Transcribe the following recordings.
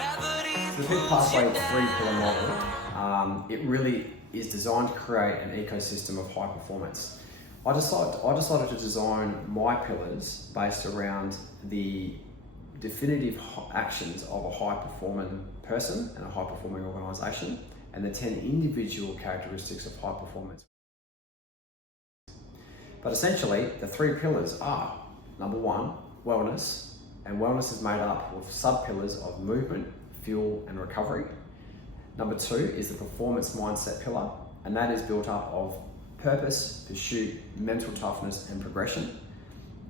The Fifth Pathway three-pillar model, it really is designed to create an ecosystem of high performance. I decided to design my pillars based around the definitive actions of a high-performing person and a high-performing organisation, and the 10 individual characteristics of high performance. But essentially, the three pillars are, number one, wellness, and wellness is made up of sub-pillars of movement, fuel, and recovery. Number two is the performance mindset pillar, and that is built up of purpose, pursuit, mental toughness, and progression.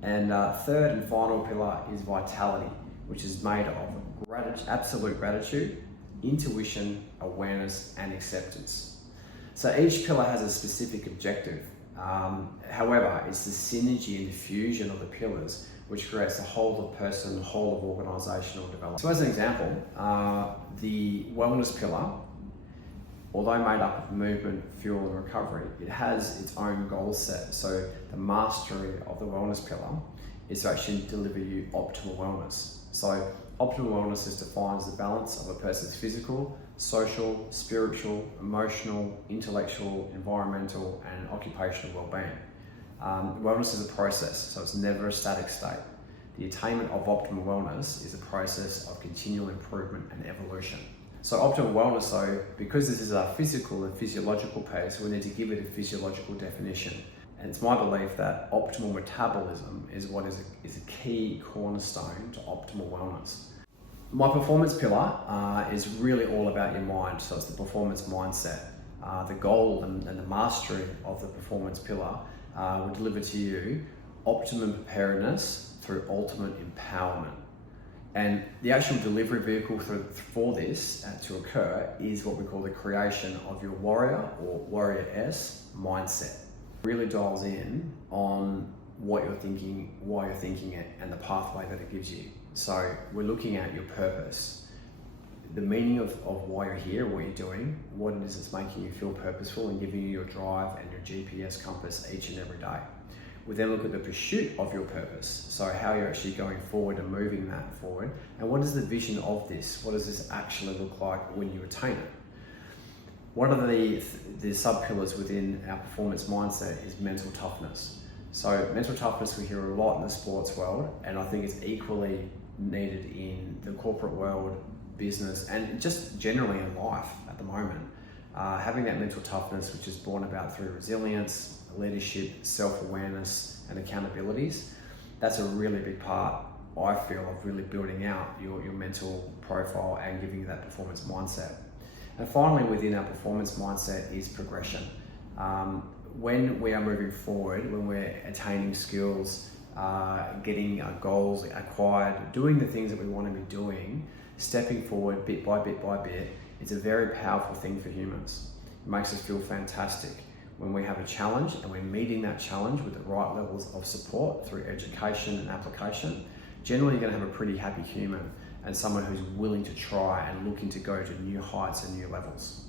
And third and final pillar is vitality, which is made of absolute gratitude, intuition, awareness, and acceptance. So each pillar has a specific objective. However, it's the synergy and the fusion of the pillars which creates the whole of person, whole of organisational development. So as an example, the wellness pillar, although made up of movement, fuel, and recovery, it has its own goal set. So the mastery of the wellness pillar is to actually deliver you optimal wellness. So optimal wellness is defined as the balance of a person's physical, social, spiritual, emotional, intellectual, environmental, and occupational well-being. Wellness is a process, so it's never a static state. The attainment of optimal wellness is a process of continual improvement and evolution. So optimal wellness, though, because this is a physical and physiological piece, we need to give it a physiological definition. And it's my belief that optimal metabolism is what is a key cornerstone to optimal wellness. My performance pillar is really all about your mind, so it's the performance mindset. The goal and the mastery of the performance pillar will deliver to you optimum preparedness through ultimate empowerment. And the actual delivery vehicle for this to occur is what we call the creation of your warrior or warrior-S mindset. It really dials in on what you're thinking, why you're thinking it, and the pathway that it gives you. So we're looking at your purpose, the meaning of why you're here, what you're doing, what it is that's making you feel purposeful and giving you your drive and your GPS compass each and every day. We then look at the pursuit of your purpose, so how you're actually going forward and moving that forward, and what is the vision of this? What does this actually look like when you attain it? One of the sub-pillars within our performance mindset is mental toughness. So mental toughness we hear a lot in the sports world, and I think it's equally needed in the corporate world, business, and just generally in life at the moment. Having that mental toughness, which is born about through resilience, leadership, self-awareness, and accountabilities, that's a really big part, I feel, of really building out your mental profile and giving you that performance mindset. And finally, within our performance mindset is progression. When we are moving forward, when we're attaining skills, getting our goals acquired, doing the things that we want to be doing, stepping forward bit by bit by bit, it's a very powerful thing for humans. It makes us feel fantastic. When we have a challenge and we're meeting that challenge with the right levels of support through education and application, generally you're going to have a pretty happy human and someone who's willing to try and looking to go to new heights and new levels.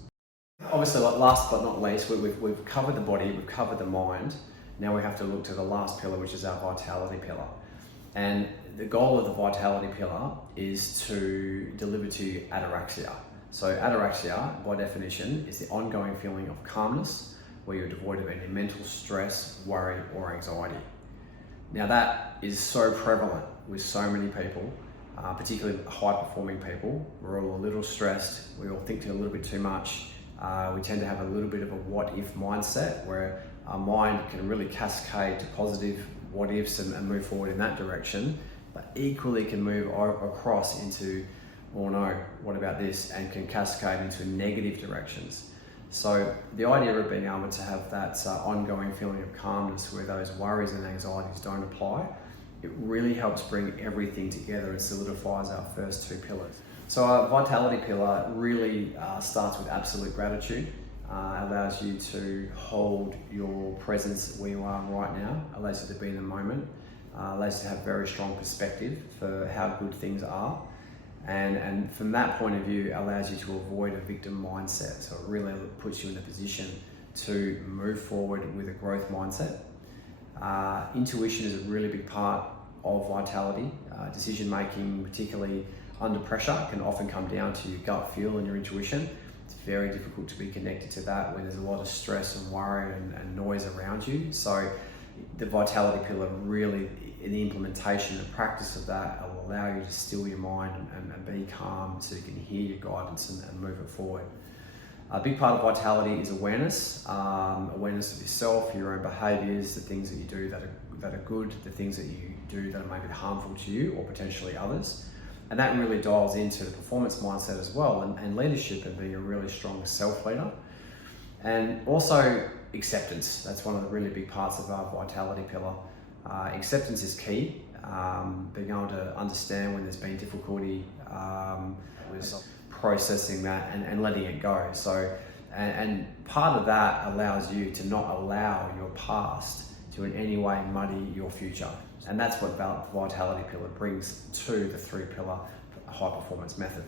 Obviously, last but not least, we've covered the body, we've covered the mind. Now we have to look to the last pillar, which is our vitality pillar. And the goal of the vitality pillar is to deliver to you ataraxia. So ataraxia, by definition, is the ongoing feeling of calmness, where you're devoid of any mental stress, worry, or anxiety. Now that is so prevalent with so many people, particularly high-performing people. We're all a little stressed, we all think a little bit too much. We tend to have a little bit of a what-if mindset, where our mind can really cascade to positive what-ifs and move forward in that direction, but equally can move across into, oh no, what about this, and can cascade into negative directions. So the idea of being able to have that ongoing feeling of calmness where those worries and anxieties don't apply, it really helps bring everything together and solidifies our first two pillars. So our vitality pillar really starts with absolute gratitude, allows you to hold your presence where you are right now, allows you to be in the moment, allows you to have very strong perspective for how good things are. And from that point of view, allows you to avoid a victim mindset. So it really puts you in a position to move forward with a growth mindset. Intuition is a really big part of vitality, decision making, particularly under pressure can often come down to your gut feel and your intuition. It's very difficult to be connected to that when there's a lot of stress and worry and noise around you. So the Vitality Pillar really, in the implementation and practice of that, will allow you to still your mind and be calm so you can hear your guidance and move it forward. A big part of Vitality is awareness. Awareness of yourself, your own behaviours, the things that you do that are good, the things that you do that are maybe harmful to you or potentially others. And that really dials into the performance mindset as well, and leadership and being a really strong self-leader. And also acceptance. That's one of the really big parts of our Vitality Pillar. Acceptance is key. Being able to understand when there's been difficulty, was processing that and letting it go. So, and part of that allows you to not allow your past to in any way muddy your future. And that's what Vitality Pillar brings to the 3-pillar high performance method.